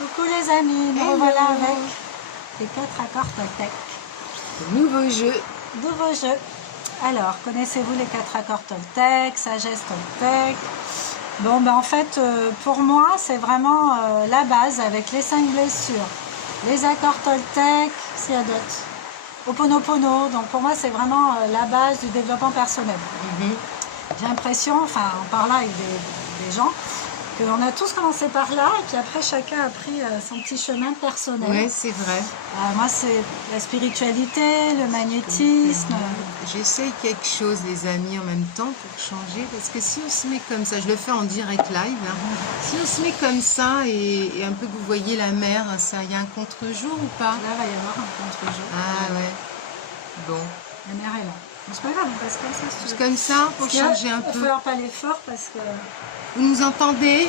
Coucou les amis, nous revoilà avec les 4 accords Toltec. Nouveau jeu. Nouveau jeu. Alors, connaissez-vous les 4 accords Toltec, sagesse Toltec? Bon, ben en fait, pour moi, c'est vraiment la base avec les 5 blessures. Les accords Toltec, s'il y a d'autres. Ho'oponopono, donc pour moi, c'est vraiment la base du développement personnel. J'ai l'impression, enfin, en parlant avec des gens, qu'on a tous commencé par là, et puis après, chacun a pris son petit chemin personnel. Oui, c'est vrai. Moi, c'est la spiritualité, le magnétisme. J'essaye quelque chose, les amis, en même temps, pour changer. Parce que si on se met comme ça, je le fais en direct live, hein, si on se met comme ça, et un peu que vous voyez la mer, il y a un contre-jour ou pas? Là, il va y avoir un contre-jour. Ah ouais. Bon. La mer est là. C'est pas grave, on passe comme ça. Si tu Juste veux. comme ça, pour changer un Il peu. faut faire pas l'effort parce que... Vous nous entendez?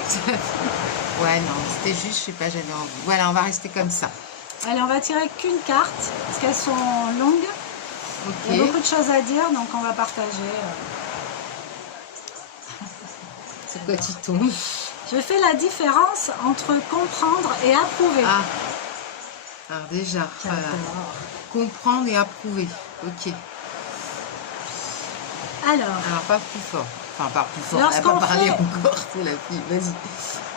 Ouais, non, c'était juste, je sais pas, j'avais envie. Voilà, on va rester comme ça. Allez, on va tirer qu'une carte, parce qu'elles sont longues. Il y a beaucoup de choses à dire, donc on va partager. C'est quoi tu tombes? Je fais la différence entre comprendre et approuver. Ah, alors déjà, voilà. Comprendre et approuver. Ok. Alors pas plus fort. Enfin, pas plus fort. Lorsqu'on On va pas parler fait- encore, c'est la fille. Vas-y.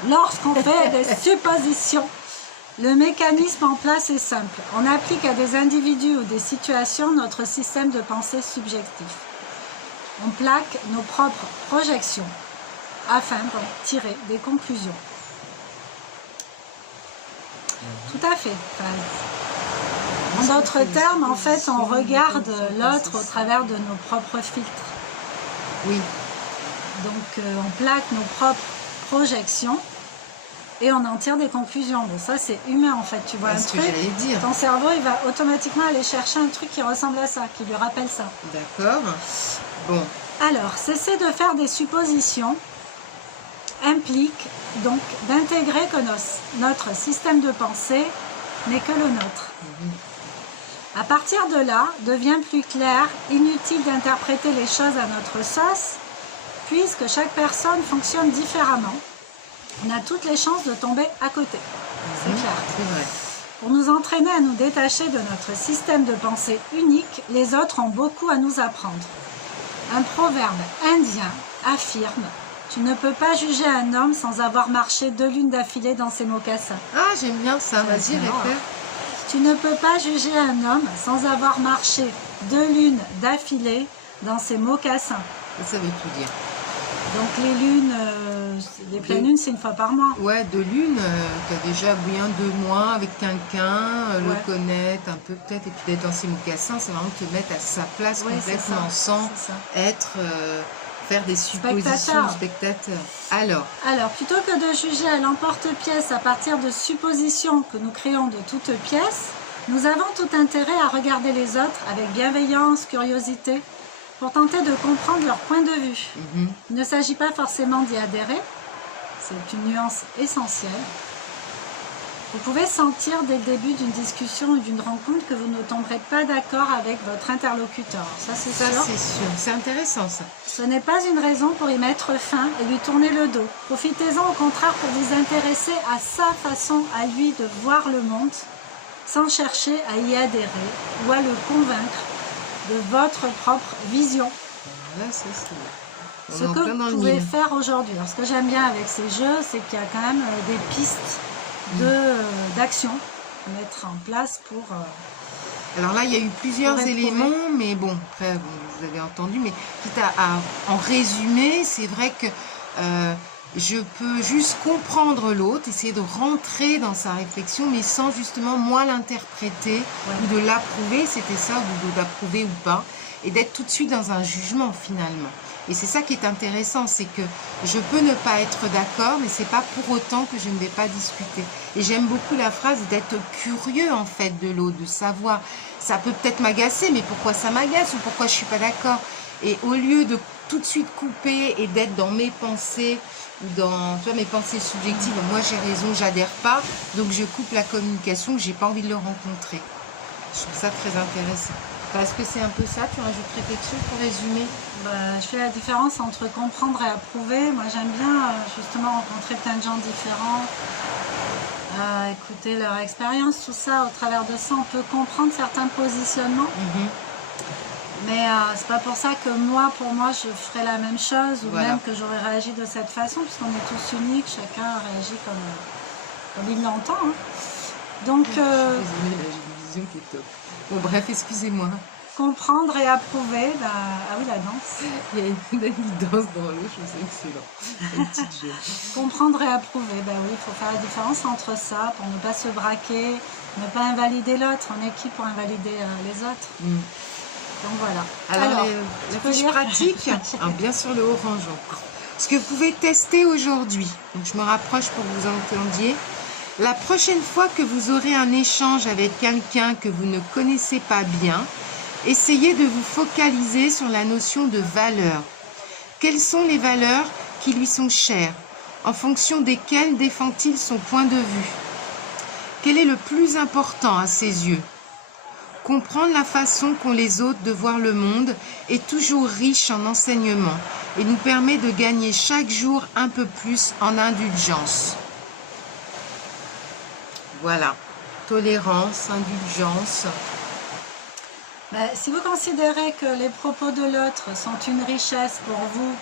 lorsqu'on fait des suppositions, le mécanisme en place est simple. On applique à des individus ou des situations notre système de pensée subjectif. On plaque nos propres projections afin d'en tirer des conclusions. Tout à fait. En d'autres termes, en fait, on regarde l'autre au travers de nos propres filtres. Oui. Donc, on plaque nos propres projections et on en tire des conclusions. Donc ça, c'est humain, en fait. Tu vois un C'est ce que truc, j'allais dire. ton cerveau, il va automatiquement aller chercher un truc qui ressemble à ça, qui lui rappelle ça. D'accord. Bon. Alors, cesser de faire des suppositions implique donc d'intégrer que notre système de pensée n'est que le nôtre. À partir de là, devient plus clair, inutile d'interpréter les choses à notre sauce, puisque chaque personne fonctionne différemment. On a toutes les chances de tomber à côté. C'est clair. C'est vrai. Pour nous entraîner à nous détacher de notre système de pensée unique, les autres ont beaucoup à nous apprendre. Un proverbe indien affirme « Tu ne peux pas juger un homme sans avoir marché 2 lunes d'affilée dans ses mocassins. Ah, j'aime bien ça. Vas-y, c'est marrant. répète. Tu ne peux pas juger un homme sans avoir marché 2 lunes d'affilée dans ses mocassins. » Ça veut tout dire. Donc les lunes, les pleines lunes, c'est une fois par mois. Ouais, de lune, tu as déjà bien 2 mois avec quelqu'un, Ouais. le connaître un peu peut-être, et puis d'être dans ses mocassins, c'est vraiment te mettre à sa place Ouais, c'est complètement, ça, sans c'est ça. être, faire des suppositions spectateurs. Alors, Plutôt que de juger à l'emporte-pièce à partir de suppositions que nous créons de toutes pièces, nous avons tout intérêt à regarder les autres avec bienveillance, curiosité, pour tenter de comprendre leur point de vue. Il ne s'agit pas forcément d'y adhérer, c'est une nuance essentielle. Vous pouvez sentir dès le début d'une discussion ou d'une rencontre que vous ne tomberez pas d'accord avec votre interlocuteur. Ça, c'est ça sûr. c'est sûr, c'est intéressant ça. Ce n'est pas une raison pour y mettre fin et lui tourner le dos. Profitez-en au contraire pour vous intéresser à sa façon à lui de voir le monde, sans chercher à y adhérer ou à le convaincre de votre propre vision. Là, ça c'est... Ce que vous pouvez faire aujourd'hui. Alors, ce que j'aime bien avec ces jeux, c'est qu'il y a quand même des pistes d'action à mettre en place pour... Alors là, il y a eu plusieurs pour éléments, mais bon, après, bon, vous avez entendu, mais quitte en résumé, c'est vrai que je peux juste comprendre l'autre, essayer de rentrer dans sa réflexion, mais sans justement moi l'interpréter ou de l'approuver, c'était ça, ou de l'approuver ou pas, et d'être tout de suite dans un jugement finalement. Et c'est ça qui est intéressant, c'est que je peux ne pas être d'accord, mais c'est pas pour autant que je ne vais pas discuter. Et j'aime beaucoup la phrase d'être curieux en fait de l'autre, de savoir. Ça peut peut-être m'agacer, mais pourquoi ça m'agace ou pourquoi je suis pas d'accord. Et au lieu de tout de suite couper et d'être dans mes pensées ou dans mes pensées subjectives, moi j'ai raison, j'adhère pas, donc je coupe la communication, que j'ai pas envie de le rencontrer. Je trouve ça très intéressant. Est-ce que c'est un peu ça? Tu rajouterais quelque chose pour résumer? Je fais la différence entre comprendre et approuver. Moi, j'aime bien justement rencontrer plein de gens différents écouter leur expérience, tout ça. Au travers de ça, on peut comprendre certains positionnements. Mais c'est pas pour ça que moi, pour moi, je ferais la même chose ou Voilà. même que j'aurais réagi de cette façon, puisqu'on est tous uniques, chacun réagit comme il l'entend. Hein. Donc, Désolée, là, j'ai une vision qui est top. Bon, bref, excusez-moi. comprendre et approuver, ben, ah oui, la danse. Il y a une dame qui danse dans l'eau, je trouve ça excellent. Une petite jeune. Comprendre et approuver, ben oui, il faut faire la différence entre ça pour ne pas se braquer, ne pas invalider l'autre. On est qui pour invalider les autres? Donc voilà. Alors, tu la peux fiche lire pratique, alors, bien sûr le orange encore. Ce que vous pouvez tester aujourd'hui, donc je me rapproche pour que vous entendiez. La prochaine fois que vous aurez un échange avec quelqu'un que vous ne connaissez pas bien, essayez de vous focaliser sur la notion de valeur. Quelles sont les valeurs qui lui sont chères? En fonction desquelles défend-il son point de vue? Quel est le plus important à ses yeux? Comprendre la façon qu'ont les autres de voir le monde est toujours riche en enseignements et nous permet de gagner chaque jour un peu plus en indulgence. Voilà, tolérance, indulgence. Ben, si vous considérez que les propos de l'autre sont une richesse pour vous,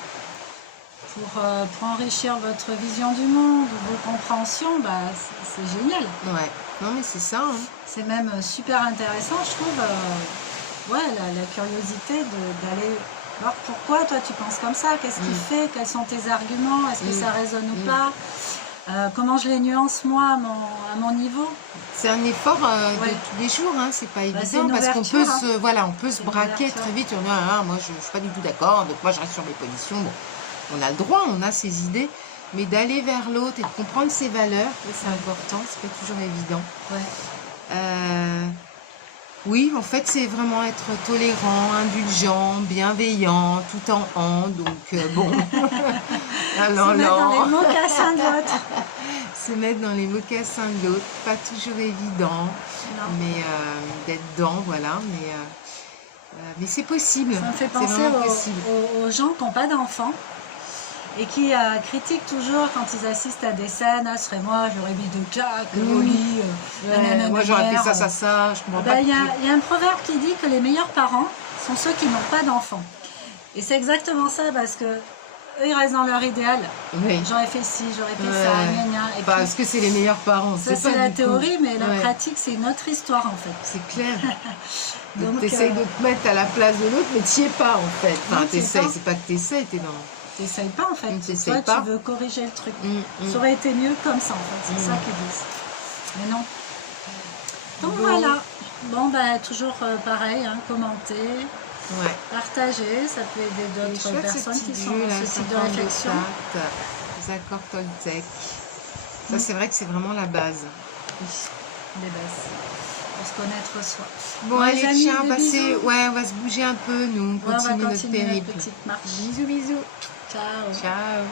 pour enrichir votre vision du monde, vos compréhensions, ben, c'est génial. Ouais, non mais c'est ça. Hein. C'est même super intéressant, je trouve, ouais, la curiosité d'aller voir pourquoi toi tu penses comme ça, qu'est-ce qui fait, quels sont tes arguments, est-ce que ça résonne ou pas, comment je les nuance moi à mon niveau. C'est un effort de tous les jours, hein, c'est pas évident parce qu'on peut se, voilà, on peut se braquer très vite. On dit, ah, moi je suis pas du tout d'accord, donc moi je reste sur mes positions. Bon, on a le droit, on a ses idées, mais d'aller vers l'autre et de comprendre ses valeurs, c'est important, c'est pas toujours évident. Oui, en fait, c'est vraiment être tolérant, indulgent, bienveillant, tout en donc bon. Alors, se mettre dans les mocassins de l'autre. Se mettre dans les mocassins de l'autre, pas toujours évident, mais d'être dedans, voilà. Mais c'est possible. Ça me fait penser aux gens qui n'ont pas d'enfants et qui critiquent toujours quand ils assistent à des scènes. Ah, ce serait moi, j'aurais mis deux claques au lit. Moi, j'aurais fait ça, je comprends pas. Il y a un proverbe qui dit que les meilleurs parents sont ceux qui n'ont pas d'enfants. Et c'est exactement ça, parce que eux, ils restent dans leur idéal. J'aurais fait ci, j'aurais fait ça, gna gna. Et parce que c'est les meilleurs parents. Ça, c'est la théorie, mais la pratique, c'est une autre histoire, en fait. C'est clair. Donc, tu essayes de te mettre à la place de l'autre, mais tu n'y es pas, en fait. Enfin, tu essayes, c'est pas que tu essayes, tu es dans... T'essayes pas en fait, toi tu veux corriger le truc. Ça aurait été mieux comme ça en fait, c'est ça qu'ils disent. Mais non. Donc voilà, bon bah toujours pareil, hein, commenter, partager, ça peut aider d'autres personnes qui sont dans ce type de réflexion. Les accords Toltec, ça c'est vrai que c'est vraiment la base. Les bases, pour se connaître soi. Bon allez tiens, on va se bouger un peu, nous, on continue notre périple. Petite marche. Bisous, bisous. Ciao. Ciao.